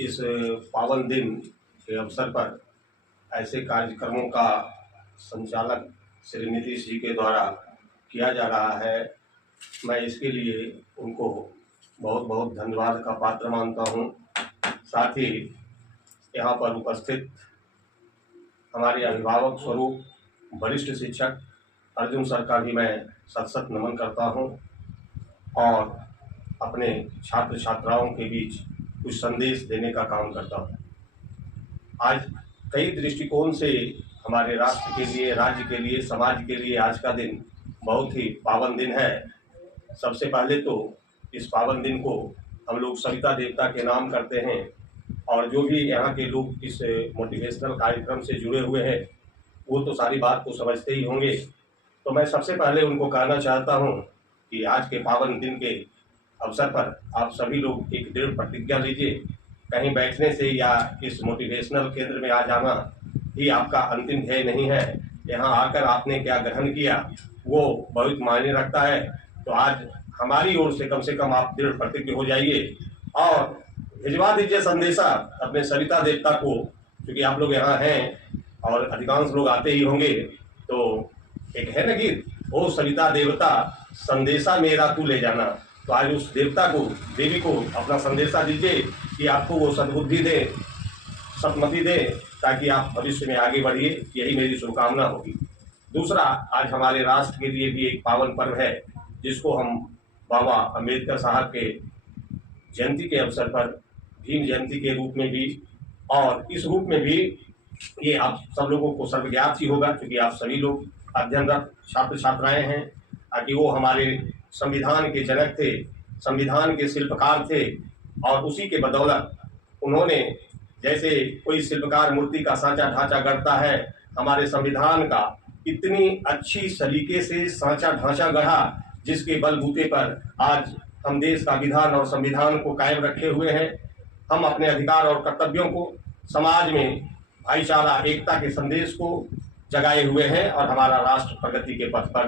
इस पावन दिन के अवसर पर ऐसे कार्यक्रमों का संचालक श्री नीतीश जी के द्वारा किया जा रहा है, मैं इसके लिए उनको बहुत बहुत धन्यवाद का पात्र मानता हूँ। साथ ही यहाँ पर उपस्थित हमारे अभिभावक स्वरूप वरिष्ठ शिक्षक अर्जुन सर का भी मैं सत सत नमन करता हूँ और अपने छात्र छात्राओं के बीच कुछ संदेश देने का काम करता हूँ। आज कई दृष्टिकोण से हमारे राष्ट्र के लिए, राज्य के लिए, समाज के लिए आज का दिन बहुत ही पावन दिन है। सबसे पहले तो इस पावन दिन को हम लोग सविता देवता के नाम करते हैं और जो भी यहाँ के लोग इस मोटिवेशनल कार्यक्रम से जुड़े हुए हैं वो तो सारी बात को समझते ही होंगे। तो मैं सबसे पहले उनको कहना चाहता हूँ कि आज के पावन दिन के अवसर पर आप सभी लोग एक दृढ़ प्रतिज्ञा लीजिए। कहीं बैठने से या इस मोटिवेशनल केंद्र में आ जाना ही आपका अंतिम ध्येय नहीं है। यहाँ आकर आपने क्या ग्रहण किया वो बहुत मायने रखता है। तो आज हमारी ओर से कम आप दृढ़ प्रतिज्ञ हो जाइए और भिजवा दीजिए संदेशा अपने सविता देवता को, क्योंकि आप लोग यहाँ हैं और अधिकांश लोग आते ही होंगे। तो एक है ना गीत, ओ सविता देवता संदेशा मेरा तू ले जाना। तो आज उस देवता को, देवी को अपना संदेशा दीजिए कि आपको वो सद्बुद्धि दे, सतमति दे, ताकि आप भविष्य में आगे बढ़िए। यही मेरी शुभकामना होगी। दूसरा, आज हमारे राष्ट्र के लिए भी एक पावन पर्व है जिसको हम बाबा अम्बेडकर साहब के जयंती के अवसर पर भीम जयंती के रूप में भी और इस रूप में भी ये आप सब लोगों को सर्वज्ञात ही होगा, क्योंकि आप सभी लोग अध्ययनरत छात्र छात्राएं हैं। कि वो हमारे संविधान के जनक थे, संविधान के शिल्पकार थे और उसी के बदौलत उन्होंने, जैसे कोई शिल्पकार मूर्ति का सांचा ढांचा गढ़ता है, हमारे संविधान का इतनी अच्छी सलीके से सांचा ढांचा गढ़ा जिसके बलबूते पर आज हम देश का विधान और संविधान को कायम रखे हुए हैं। हम अपने अधिकार और कर्तव्यों को, समाज में भाईचारा एकता के संदेश को जगाए हुए हैं और हमारा राष्ट्र प्रगति के पथ पर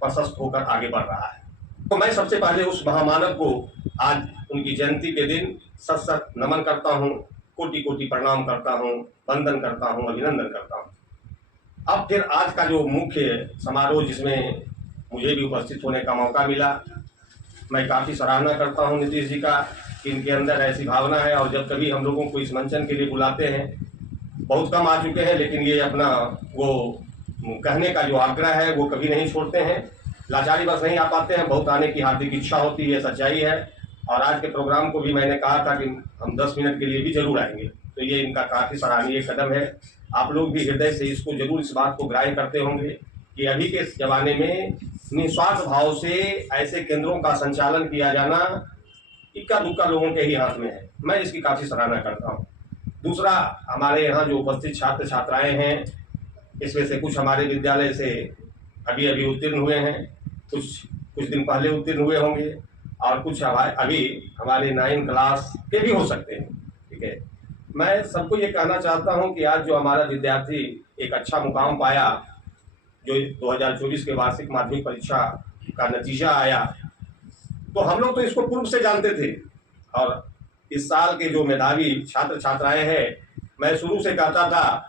प्रशस्त होकर आगे बढ़ रहा है। तो मैं सबसे पहले उस महामानव को आज उनकी जयंती के दिन सत सत नमन करता हूँ, कोटि कोटि प्रणाम करता हूँ, वंदन करता हूँ, अभिनंदन करता हूँ। अब फिर आज का जो मुख्य समारोह जिसमें मुझे भी उपस्थित होने का मौका मिला, मैं काफ़ी सराहना करता हूँ नीतीश जी का कि इनके अंदर ऐसी भावना है। और जब कभी हम लोगों को इस मंचन के लिए बुलाते हैं, बहुत कम आ चुके हैं, लेकिन ये अपना वो कहने का जो आग्रह है वो कभी नहीं छोड़ते हैं। लाचारी बस नहीं आ पाते हैं, बहुत आने की हार्दिक इच्छा होती है, सच्चाई है। और आज के प्रोग्राम को भी मैंने कहा था कि हम 10 मिनट के लिए भी जरूर आएंगे। तो ये इनका काफ़ी सराहनीय कदम है। आप लोग भी हृदय से इसको जरूर, इस बात को ग्राह्य करते होंगे कि अभी के ज़माने में निस्वार्थ भाव से ऐसे केंद्रों का संचालन किया जाना इक्का दुक्का लोगों के ही हाथ में है। मैं इसकी काफ़ी सराहना करता हूँ। दूसरा, हमारे यहाँ जो उपस्थित छात्र छात्राएं हैं, इसमें से कुछ हमारे विद्यालय से अभी अभी उत्तीर्ण हुए हैं, कुछ दिन पहले उत्तीर्ण हुए होंगे और कुछ अभी हमारे 9 क्लास के भी हो सकते हैं। ठीक है, मैं सबको ये कहना चाहता हूँ कि आज जो हमारा विद्यार्थी एक अच्छा मुकाम पाया, जो 2024 के वार्षिक माध्यमिक परीक्षा का नतीजा आया, तो हम लोग तो इसको पूर्व से जानते थे। और इस साल के जो मेधावी छात्र छात्राएं हैं, मैं शुरू से कहता था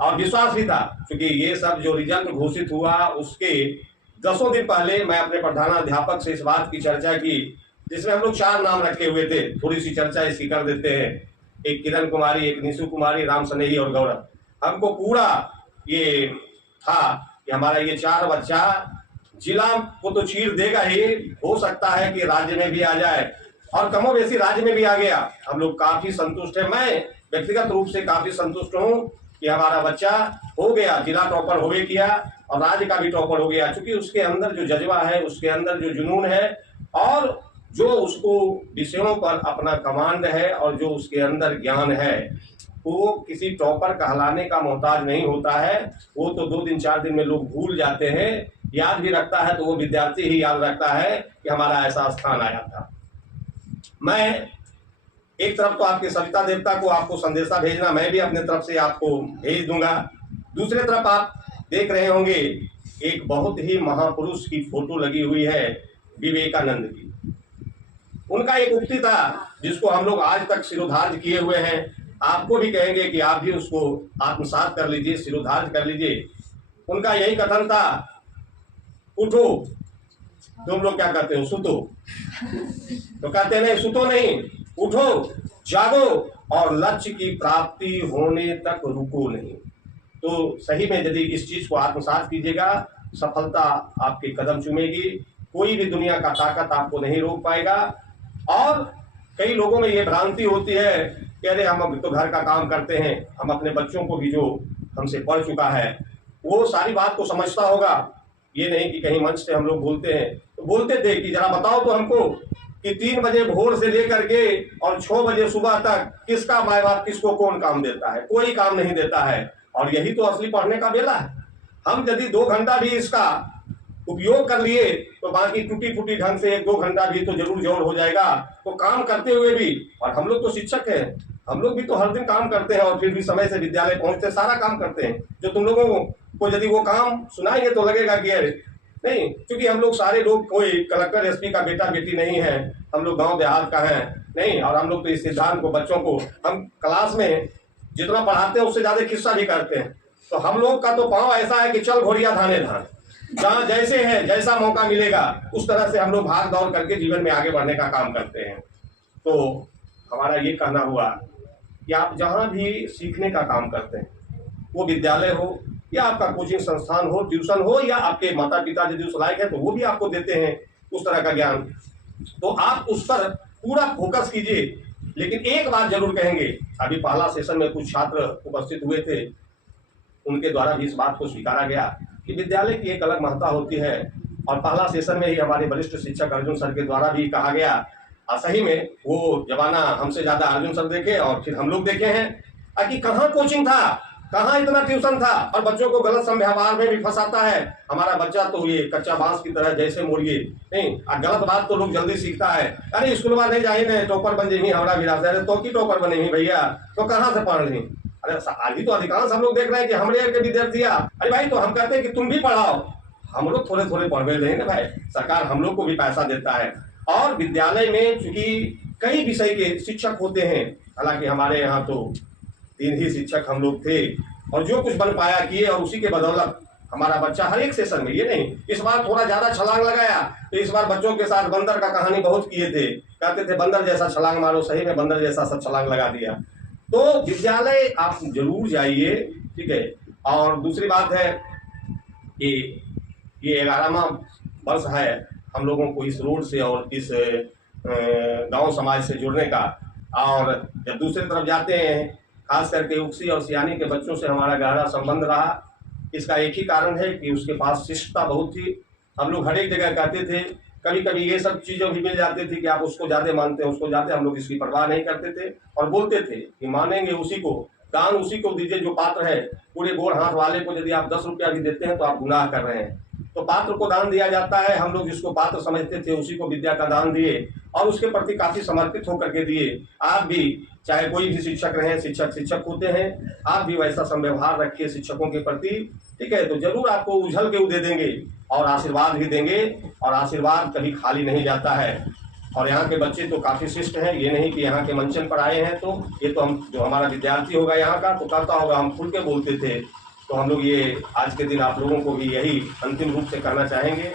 और विश्वास भी था, क्योंकि ये सब जो रिजल्ट घोषित हुआ उसके 10 दिन पहले मैं अपने प्रधानाध्यापक से इस बात की चर्चा की, जिसमें हम लोग 4 नाम रखे हुए थे। थोड़ी सी चर्चा इसकी कर देते हैं। एक किरण कुमारी, एक निशु कुमारी, राम सनेही और गौरव। हमको पूरा ये था कि हमारा ये 4 बच्चा जिला को तो चीर देगा ही, हो सकता है कि राज्य में भी आ जाए, और कमोबेशी राज्य में भी आ गया। हम लोग काफी संतुष्ट है। मैं व्यक्तिगत रूप से काफी संतुष्ट हूँ कि हमारा बच्चा हो गया, जिला टॉपर हो किया और राज्य का भी टॉपर हो गया, क्योंकि उसके अंदर जो जज्बा है, उसके अंदर जो जुनून है और जो उसको विषयों पर अपना कमांड है और जो उसके अंदर ज्ञान है, वो किसी टॉपर कहलाने का मोहताज नहीं होता है। वो तो 2 दिन 4 दिन में लोग भूल जाते हैं। याद भी रखता है तो वो विद्यार्थी ही याद रखता है कि हमारा ऐसा स्थान आया था। मैं एक तरफ तो आपके सविता देवता को आपको संदेशा भेजना, मैं भी अपने तरफ से आपको भेज दूंगा। दूसरे तरफ आप देख रहे होंगे एक बहुत ही महापुरुष की फोटो लगी हुई है, विवेकानंद की। उनका एक उक्ति था जिसको हम लोग आज तक सिरोधार्य किए हुए हैं। आपको भी कहेंगे कि आप भी उसको आत्मसात कर लीजिए, सिरोधार्य कर लीजिए। उनका यही कथन था, उठो। तुम लोग क्या कहते हो, सुतो? तो कहते नहीं, सुतो नहीं, उठो, जागो और लक्ष्य की प्राप्ति होने तक रुको नहीं। तो सही में यदि इस चीज को आत्मसात कीजिएगा, सफलता आपके कदम चूमेगी। कोई भी दुनिया का ताकत आपको नहीं रोक पाएगा। और कई लोगों में ये भ्रांति होती है कि अरे हम अब तो घर का काम करते हैं, हम अपने बच्चों को भी जो हमसे पढ़ चुका है वो सारी बात को समझता होगा। ये नहीं कि कहीं मंच से हम लोग बोलते हैं तो बोलते थे कि जरा बताओ तो हमको कि 3 बजे भोर से लेकर के और 6 बजे सुबह तक किसका माँ बाप किसको कौन काम देता है? कोई काम नहीं देता है। और यही तो असली पढ़ने का बेला है। हम यदि 2 घंटा भी इसका उपयोग कर लिए तो बाकी टूटी फूटी ढंग से 1-2 घंटा भी तो जरूर जोड़ हो जाएगा। तो काम करते हुए भी, और हम लोग तो शिक्षक हैं, हम लोग भी तो हर दिन काम करते हैं और फिर भी समय से विद्यालय पहुंचते सारा काम करते हैं। जो तुम लोगों को यदि वो काम सुनाएंगे तो लगेगा कि अरे नहीं, क्योंकि हम लोग सारे लोग कोई कलेक्टर एसपी का बेटा बेटी नहीं है, हम लोग गांव देहात का है नहीं। और हम लोग तो इस सिद्धांत को बच्चों को हम क्लास में जितना पढ़ाते हैं उससे ज्यादा किस्सा भी करते हैं। तो हम लोग का तो पाँव ऐसा है कि चल घोड़िया धाने धान, जहाँ जैसे है जैसा मौका मिलेगा उस तरह से हम लोग भाग दौड़ करके जीवन में आगे बढ़ने का काम करते हैं। तो हमारा ये कहना हुआ कि आप जहाँ भी सीखने का काम करते हैं, वो विद्यालय हो या आपका कोचिंग संस्थान हो, ट्यूशन हो, या आपके माता पिता यदि उस लायक है तो वो भी आपको देते हैं उस तरह का ज्ञान, तो आप उस पर पूरा फोकस कीजिए। लेकिन एक बात जरूर कहेंगे, अभी पहला सेशन में कुछ छात्र उपस्थित हुए थे, उनके द्वारा भी इस बात को स्वीकारा गया कि विद्यालय की एक अलग महत्ता होती है। और पहला सेशन में ही हमारे वरिष्ठ शिक्षक अर्जुन सर के द्वारा भी कहा गया, और सही में वो जमाना हमसे ज्यादा अर्जुन सर देखे और फिर हम लोग देखे हैं कि कहाँ कोचिंग था, कहाँ इतना ट्यूशन था, और बच्चों को गलत संव्यवहार में भी फंसाता है। हमारा बच्चा तो ये कच्चा बांस की तरह जैसे मोड़िए नहीं, गलत बात तो लोग जल्दी सीखता है। अरे स्कूल में नहीं जाए न टॉपर बन जाइए, हमारा विरासत है तो की टॉपर बने भैया, तो कहाँ से पढ़ रही? अरे अभी तो अधिकांश हम लोग देख रहे हैं कि हमारे के विद्यार्थी, अरे भाई तो हम कहते हैं कि तुम भी पढ़ाओ, हम लोग थोड़े थोड़े पढ़ रहे हैं ना भाई, सरकार हम लोग को भी पैसा देता है। और विद्यालय में चूंकि कई विषय के शिक्षक होते हैं, हालांकि हमारे यहाँ तो 3 ही शिक्षक हम लोग थे और जो कुछ बन पाया किए, और उसी के बदौलत हमारा बच्चा हर एक सेशन में, ये नहीं इस बार थोड़ा ज्यादा छलांग लगाया तो इस बार बच्चों के साथ बंदर का कहानी बहुत किए थे, कहते थे बंदर जैसा छलांग मारो, सही में बंदर जैसा सब छलांग लगा दिया। तो विद्यालय आप जरूर जाइए, ठीक है। और दूसरी बात है कि ये 11वां वर्ष है हम लोगों को इस रोड से और इस गांव समाज से जुड़ने का। और जब दूसरी तरफ जाते हैं, खास करके उक्सी और सियानी के बच्चों से हमारा गहरा संबंध रहा। इसका एक ही कारण है कि उसके पास शिष्टता बहुत थी। हम लोग हर एक जगह कहते थे, कभी कभी ये सब चीज़ें भी मिल जाती थी कि आप उसको ज़्यादा मानते हैं, उसको ज़्यादा, हम लोग इसकी परवाह नहीं करते थे और बोलते थे कि मानेंगे उसी को, दान उसी को दीजिए जो पात्र है। पूरे गोड़ हाथ वाले को यदि आप 10 रुपया भी देते हैं तो आप गुनाह कर रहे हैं। तो पात्र को दान दिया जाता है, हम लोग जिसको पात्र समझते थे उसी को विद्या का दान दिए और उसके प्रति काफी समर्पित होकर के दिए। आप भी चाहे कोई भी शिक्षक रहे, शिक्षक शिक्षक होते हैं, आप भी वैसा संव्यवहार रखिए शिक्षकों के प्रति, ठीक है। तो जरूर आपको उछल के दे देंगे और आशीर्वाद भी देंगे, और आशीर्वाद कभी खाली नहीं जाता है। और यहाँ के बच्चे तो काफी शिष्ट हैं, ये नहीं कि यहाँ के मंचन पर आए हैं तो ये तो हम, जो हमारा विद्यार्थी होगा यहाँ का तो करता होगा, हम खुल के बोलते थे। तो हम लोग ये आज के दिन आप लोगों को भी यही अंतिम रूप से कहना चाहेंगे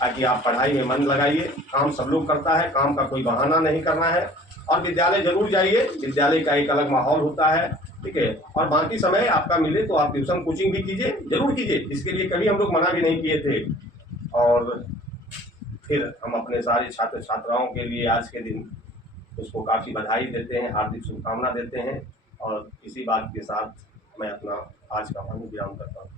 ताकि आप पढ़ाई में मन लगाइए। काम सब लोग करता है, काम का कोई बहाना नहीं करना है, और विद्यालय जरूर जाइए, विद्यालय का एक अलग माहौल होता है, ठीक है। और बाकी समय आपका मिले तो आप ट्यूशन कोचिंग भी कीजिए, जरूर कीजिए, इसके लिए कभी हम लोग मना भी नहीं किए थे। और फिर हम अपने सारे छात्र छात्राओं के लिए आज के दिन उसको काफ़ी बधाई देते हैं, हार्दिक शुभकामना देते हैं, और इसी बात के साथ मैं अपना आज का वाणी विराम करता हूँ।